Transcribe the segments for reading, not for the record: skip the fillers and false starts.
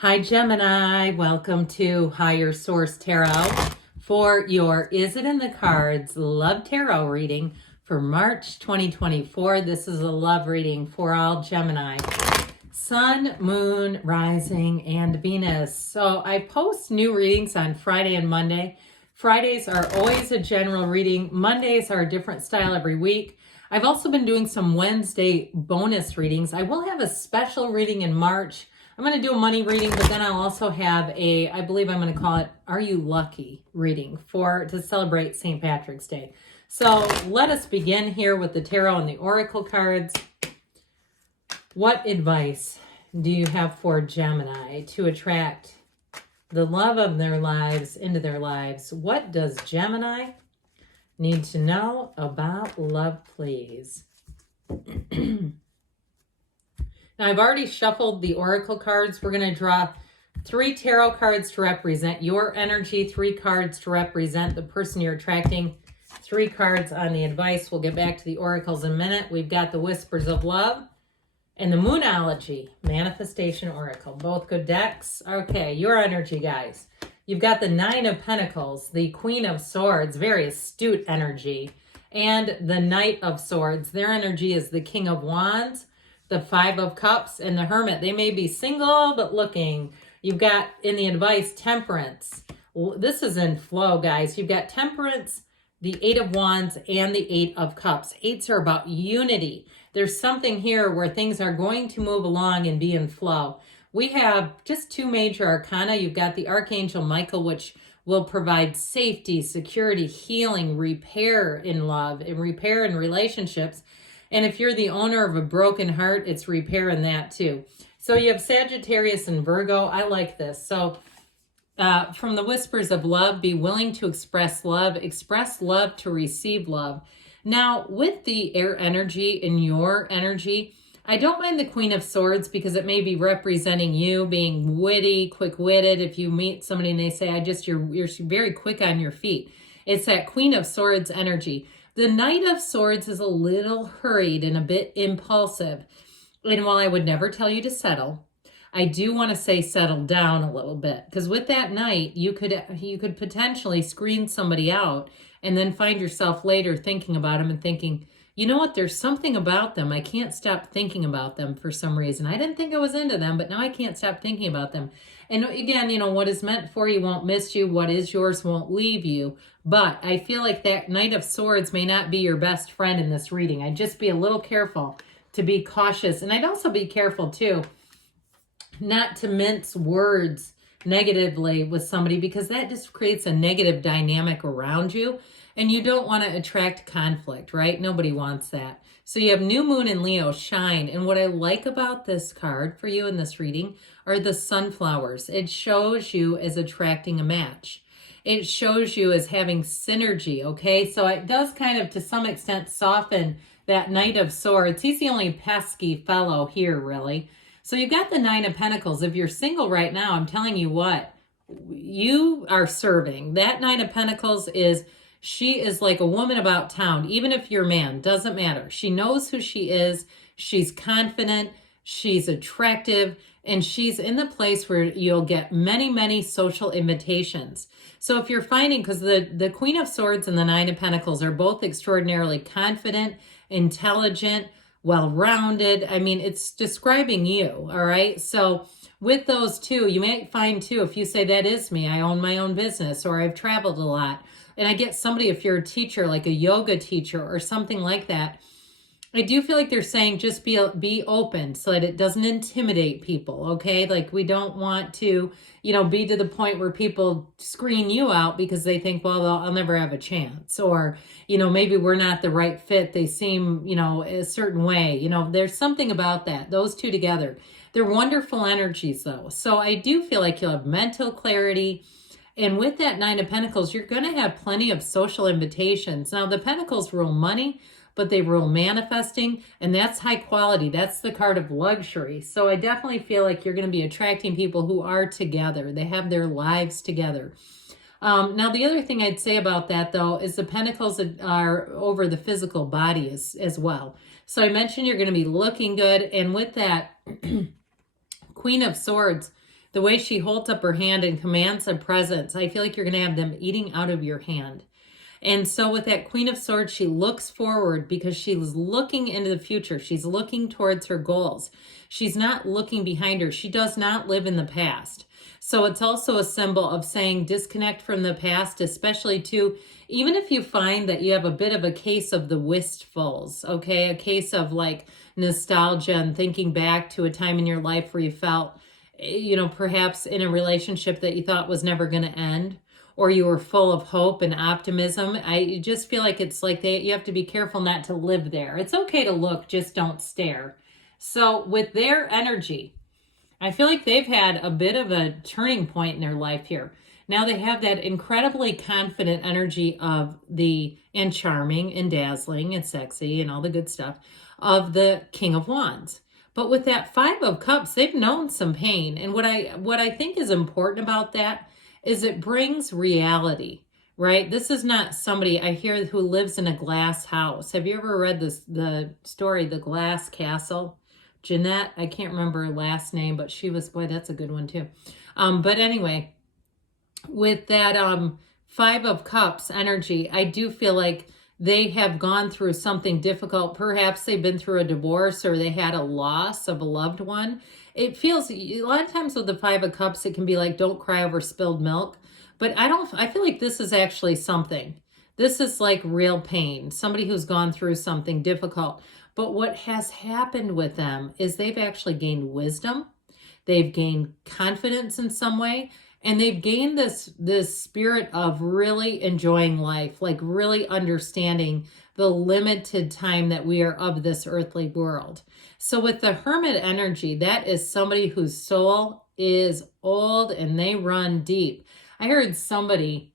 Hi Gemini, welcome to Higher Source Tarot for your Is It in the Cards Love Tarot reading for March 2024. This is a love reading for all Gemini. Sun, Moon, Rising, and Venus. So I post new readings on Friday and Monday. Fridays are always a general reading. Mondays are a different style every week. I've also been doing some Wednesday bonus readings. I will have a special reading in March. I'm going to do a money reading, but then I'll also have I believe I'm going to call it Are You Lucky reading to celebrate St. Patrick's Day. So let us begin here with the tarot and the oracle cards. What advice do you have for Gemini to attract the love of their lives into their lives? What does Gemini need to know about love, please? Now, I've already shuffled the oracle cards. We're going to draw 3 tarot cards to represent your energy, 3 cards to represent the person you're attracting, 3 cards on the advice. We'll get back to the oracles in a minute. We've got the Whispers of Love and the Moonology Manifestation Oracle. Both good decks. Okay, your energy, guys. You've got the 9 of Pentacles, the Queen of Swords, very astute energy, and the Knight of Swords. Their energy is the King of Wands, the 5 of Cups, and the Hermit. They may be single, but looking. You've got, in the advice, Temperance. This is in flow, guys. You've got Temperance, the 8 of Wands, and the 8 of Cups. 8s are about unity. There's something here where things are going to move along and be in flow. We have just 2 major arcana. You've got the Archangel Michael, which will provide safety, security, healing, repair in love, and repair in relationships. And if you're the owner of a broken heart, it's repair in that too. So you have Sagittarius and Virgo. I like this. So from the Whispers of Love, be willing to express love to receive love. Now, with the air energy and your energy, I don't mind the Queen of Swords because it may be representing you being witty, quick-witted. If you meet somebody and they say, you're very quick on your feet. It's that Queen of Swords energy. The Knight of Swords is a little hurried and a bit impulsive. And while I would never tell you to settle, I do want to say settle down a little bit. Because with that Knight, you could potentially screen somebody out and then find yourself later thinking about them and thinking, you know what, there's something about them. I can't stop thinking about them for some reason. I didn't think I was into them, but now I can't stop thinking about them. And again, what is meant for you won't miss you. What is yours won't leave you. But I feel like that Knight of Swords may not be your best friend in this reading. I'd just be a little careful to be cautious. And I'd also be careful too, not to mince words negatively with somebody, because that just creates a negative dynamic around you. And you don't want to attract conflict, right? Nobody wants that. So you have New Moon in Leo, shine. And what I like about this card for you in this reading are the sunflowers. It shows you as attracting a match. It shows you as having synergy, okay? So it does kind of, to some extent, soften that Knight of Swords. He's the only pesky fellow here, really. So you've got the 9 of Pentacles. If you're single right now, I'm telling you what, you are serving. That 9 of Pentacles she is like a woman about town. Even if you're a man, doesn't matter. She knows who she is. She's confident. She's attractive. And she's in the place where you'll get many, many social invitations. So if you're finding, because the Queen of Swords and the 9 of Pentacles are both extraordinarily confident, intelligent, well-rounded. I mean, it's describing you, all right? So with those two, you might find too, if you say, that is me, I own my own business, or I've traveled a lot. And I get somebody, if you're a teacher, like a yoga teacher or something like that, I do feel like they're saying just be open so that it doesn't intimidate people, okay? Like we don't want to, be to the point where people screen you out because they think, well, I'll never have a chance. Or, maybe we're not the right fit. They seem, a certain way. There's something about that. Those two together. They're wonderful energies though. So I do feel like you'll have mental clarity. And with that 9 of Pentacles, you're going to have plenty of social invitations. Now, the Pentacles rule money, but they rule manifesting, and that's high quality. That's the card of luxury. So I definitely feel like you're going to be attracting people who are together. They have their lives together. Now, the other thing I'd say about that, though, is the Pentacles are over the physical body as well. So I mentioned you're going to be looking good. And with that Queen of Swords, the way she holds up her hand and commands a presence, I feel like you're going to have them eating out of your hand. And so with that Queen of Swords, she looks forward because she's looking into the future. She's looking towards her goals. She's not looking behind her. She does not live in the past. So it's also a symbol of saying disconnect from the past, especially too, even if you find that you have a bit of a case of the wistfuls, okay? A case of like nostalgia and thinking back to a time in your life where you felt, you know, perhaps in a relationship that you thought was never going to end, or you were full of hope and optimism. I just feel like it's like you have to be careful not to live there. It's okay to look, just don't stare. So with their energy, I feel like they've had a bit of a turning point in their life here. Now they have that incredibly confident energy of and charming and dazzling and sexy and all the good stuff of the King of Wands. But with that Five of Cups, they've known some pain. And what I think is important about that is it brings reality, right? This is not somebody I hear who lives in a glass house. Have you ever read the story, The Glass Castle? Jeanette, I can't remember her last name, but she was, boy, that's a good one too. But anyway, with that Five of Cups energy, I do feel like they have gone through something difficult. Perhaps they've been through a divorce or they had a loss of a loved one. It feels, a lot of times with the Five of Cups, it can be like, don't cry over spilled milk. But I feel like this is actually something. This is like real pain. Somebody who's gone through something difficult. But what has happened with them is they've actually gained wisdom. They've gained confidence in some way. And they've gained this spirit of really enjoying life, like really understanding the limited time that we are of this earthly world. So with the Hermit energy, that is somebody whose soul is old and they run deep. I heard somebody,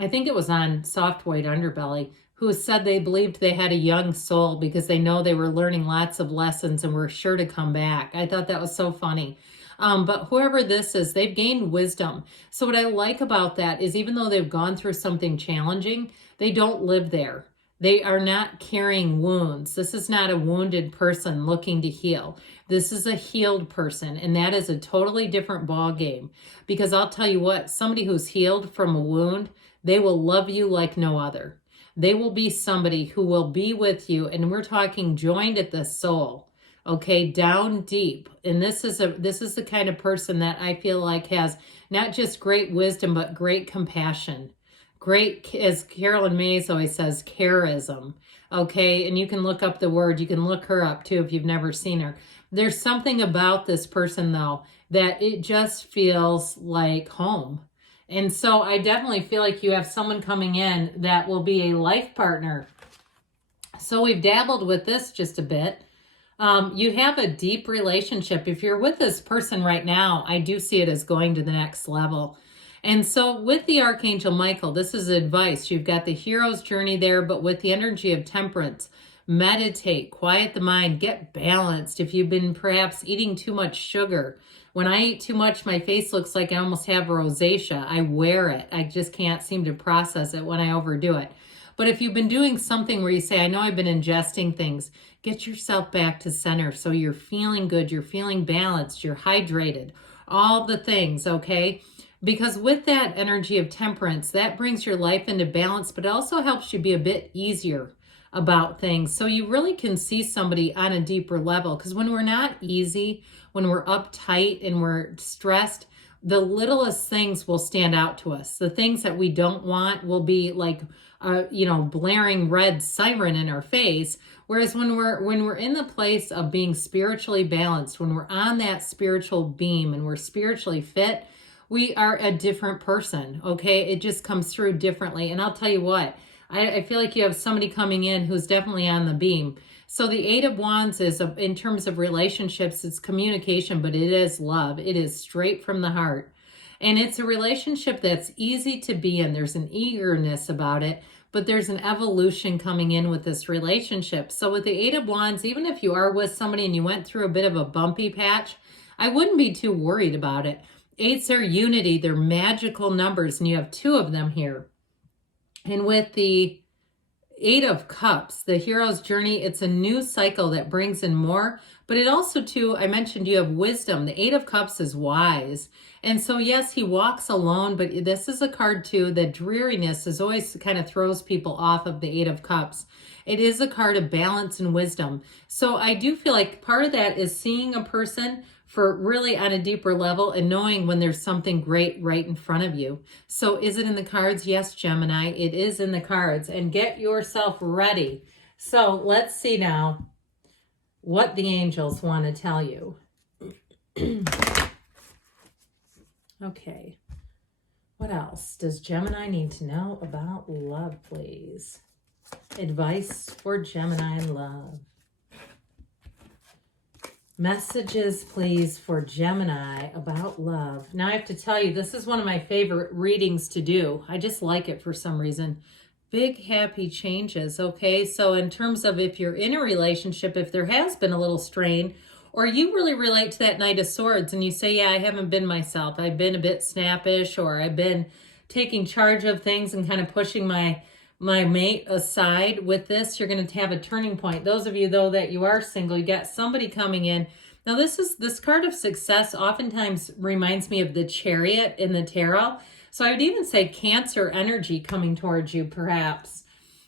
I think it was on Soft White Underbelly, who said they believed they had a young soul because they know they were learning lots of lessons and were sure to come back. I thought that was so funny. But whoever this is, they've gained wisdom. So what I like about that is even though they've gone through something challenging, they don't live there. They are not carrying wounds. This is not a wounded person looking to heal. This is a healed person, and that is a totally different ball game. Because I'll tell you what, somebody who's healed from a wound, they will love you like no other. They will be somebody who will be with you, and we're talking joined at the soul. Okay, down deep. And this is the kind of person that I feel like has not just great wisdom, but great compassion. Great, as Carolyn Mays always says, charism. Okay, and you can look up the word. You can look her up too if you've never seen her. There's something about this person though that it just feels like home. And so I definitely feel like you have someone coming in that will be a life partner. So we've dabbled with this just a bit. You have a deep relationship. If you're with this person right now, I do see it as going to the next level. And so with the Archangel Michael, this is advice. You've got the hero's journey there, but with the energy of temperance, meditate, quiet the mind, get balanced. If you've been perhaps eating too much sugar, when I eat too much, my face looks like I almost have rosacea. I wear it. I just can't seem to process it when I overdo it. But if you've been doing something where you say, I know I've been ingesting things, get yourself back to center so you're feeling good, you're feeling balanced, you're hydrated, all the things, okay? Because with that energy of temperance, that brings your life into balance, but it also helps you be a bit easier about things. So you really can see somebody on a deeper level. Because when we're not easy, when we're uptight and we're stressed, the littlest things will stand out to us. The things that we don't want will be like, blaring red siren in our face. Whereas when we're in the place of being spiritually balanced, when we're on that spiritual beam and we're spiritually fit, we are a different person, okay? It just comes through differently. And I'll tell you what, I feel like you have somebody coming in who's definitely on the beam. So the Eight of Wands is, in terms of relationships, it's communication, but it is love. It is straight from the heart. And it's a relationship that's easy to be in. There's an eagerness about it, but there's an evolution coming in with this relationship. So with the Eight of Wands, even if you are with somebody and you went through a bit of a bumpy patch, I wouldn't be too worried about it. Eights are unity. They're magical numbers, and you have two of them here. And with the Eight of Cups, the hero's journey. It's a new cycle that brings in more, but it also too, I mentioned you have wisdom. The Eight of Cups is wise. And so yes, he walks alone, but this is a card too, the dreariness is always kind of throws people off of the Eight of Cups. It is a card of balance and wisdom. So I do feel like part of that is seeing a person for really on a deeper level and knowing when there's something great right in front of you. So is it in the cards? Yes, Gemini, it is in the cards. And get yourself ready. So let's see now what the angels want to tell you. Okay. What else does Gemini need to know about love, please? Advice for Gemini in love. Messages, please, for Gemini about love. Now, I have to tell you, this is one of my favorite readings to do. I just like it for some reason. Big, happy changes, okay? So in terms of if you're in a relationship, if there has been a little strain, or you really relate to that Knight of Swords and you say, yeah, I haven't been myself. I've been a bit snappish, or I've been taking charge of things and kind of pushing my mate aside with this, you're going to have a turning point. Those of you, though, that you are single, you got somebody coming in. Now, this card of success oftentimes reminds me of the Chariot in the tarot. So I would even say Cancer energy coming towards you, perhaps.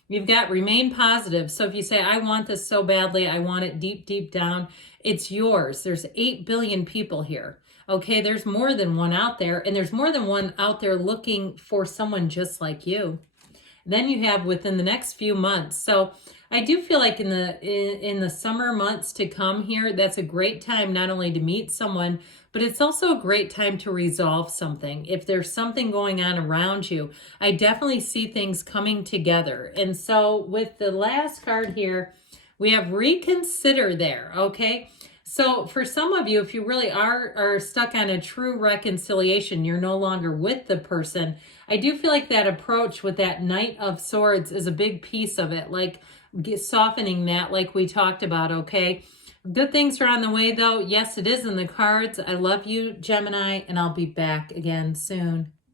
You've got remain positive. So if you say, I want this so badly, I want it deep, deep down, it's yours. There's 8 billion people here. Okay, there's more than one out there, and there's more than one out there looking for someone just like you. Then you have within the next few months. So I do feel like in the summer months to come here, that's a great time not only to meet someone, but it's also a great time to resolve something. If there's something going on around you, I definitely see things coming together. And so with the last card here, we have reconsider there, okay? So for some of you, if you really are stuck on a true reconciliation, you're no longer with the person, I do feel like that approach with that Knight of Swords is a big piece of it, like softening that like we talked about, okay? Good things are on the way though. Yes, it is in the cards. I love you, Gemini, and I'll be back again soon.